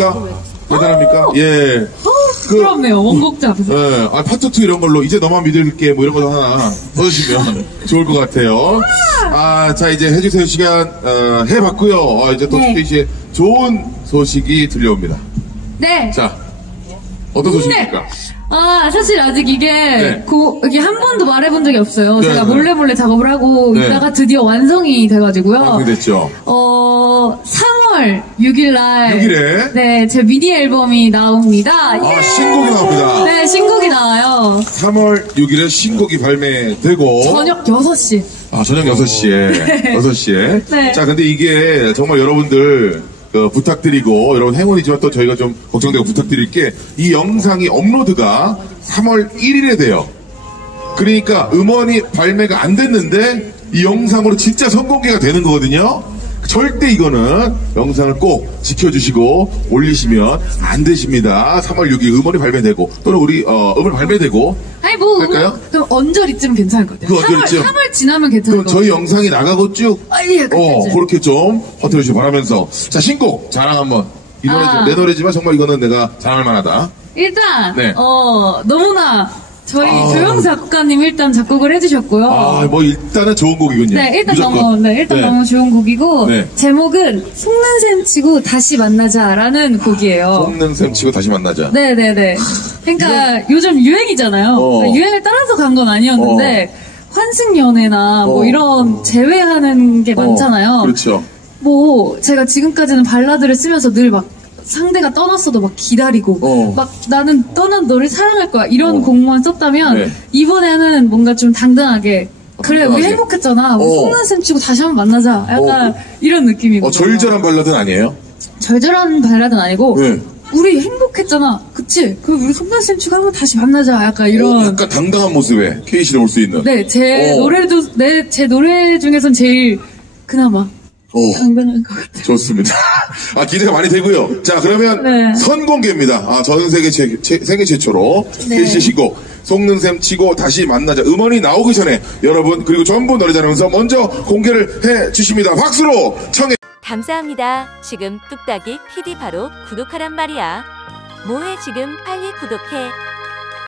대단하십니까? 대단합니까? 예. 부끄럽네요, 원곡자 앞에서. 예. 아, 파트 2 이런 걸로, 이제 너만 믿을게, 뭐 이런 거 하나 써주시면 좋을 것 같아요. 아, 자, 이제 해주세요 시간, 해봤고요. 이제 또 네. 스테이 씨의 좋은 소식이 들려옵니다. 네. 자, 어떤 소식입니까? 아, 사실 아직 이게, 네. 이게 한 번도 말해본 적이 없어요. 네, 제가 네. 몰래 작업을 하고 네. 있다가 드디어 완성이 돼가지고요. 완성이 됐죠. 3월 6일날. 6일에? 네, 제 미니 앨범이 나옵니다. 아, 신곡이 나옵니다. 네, 신곡이 나와요. 3월 6일에 신곡이 발매되고. 저녁 6시. 아, 저녁 6시에. 네. 6시에. 네. 자, 근데 이게 정말 여러분들, 부탁드리고, 여러분 행운이지만 또 저희가 좀 걱정되고 부탁드릴 게, 이 영상이 업로드가 3월 1일에 돼요. 그러니까 음원이 발매가 안 됐는데, 이 영상으로 진짜 선공개가 되는 거거든요. 절대 이거는 영상을 꼭 지켜주시고 올리시면 안 되십니다. 3월 6일 음원이 발매되고, 또는 우리, 음원 발매되고, 아니, 뭐, 할까요? 그럼 언저리쯤 괜찮을 것 같아요. 그 언저리쯤? 3월 지나면 괜찮을 그럼 것 같아요. 저희 영상이 나가고 쭉, 예, 그렇겠지. 그렇게 좀 퍼뜨려주시기 바라면서. 자, 신곡 자랑 한번. 이 노래 아. 내 노래지만 정말 이거는 내가 자랑할 만하다. 일단, 네. 너무나 저희 아. 조영 작가님 일단 작곡을 해주셨고요. 아, 뭐 일단은 좋은 곡이군요. 네, 일단 무조건. 일단 너무 좋은 곡이고, 네. 제목은 속는 셈 치고 다시 만나자라는 곡이에요. 속는 셈 치고 다시 만나자. 네네네. 그러니까 요즘 유행이잖아요. 그러니까 유행을 따라서 간 건 아니었는데, 환승연애나 뭐 이런 제외하는 게 많잖아요. 그렇죠. 뭐 제가 지금까지는 발라드를 쓰면서 늘 막 상대가 떠났어도 막 기다리고 막 나는 떠난 너를 사랑할 거야 이런 곡만 썼다면 네. 이번에는 뭔가 좀 당당하게 그래 우리 당당하게. 행복했잖아 속는 셈 치고 다시 한번 만나자 약간 이런 느낌이거든요. 절절한 발라드는 아니에요? 절절한 발라드는 아니고 네. 우리 행복했잖아 그치? 그럼 우리 속는 셈 치고 한번 다시 만나자 약간 이런 약간 당당한 모습에 K씨를 올 수 있는. 네, 제 노래 중에선 제일 그나마 당당한 것 같아요. 좋습니다. 아, 기대가 많이 되고요. 자, 그러면 네. 선공개입니다. 아, 전 세계 세계 최초로 네. K씨 신곡 속는 셈 치고 다시 만나자. 음원이 나오기 전에 여러분 그리고 전부 노래 잘하면서 먼저 공개를 해 주십니다. 박수로 청해. 감사합니다. 지금 뚝딱이 PD 바로 구독하란 말이야. 뭐해 지금 빨리 구독해.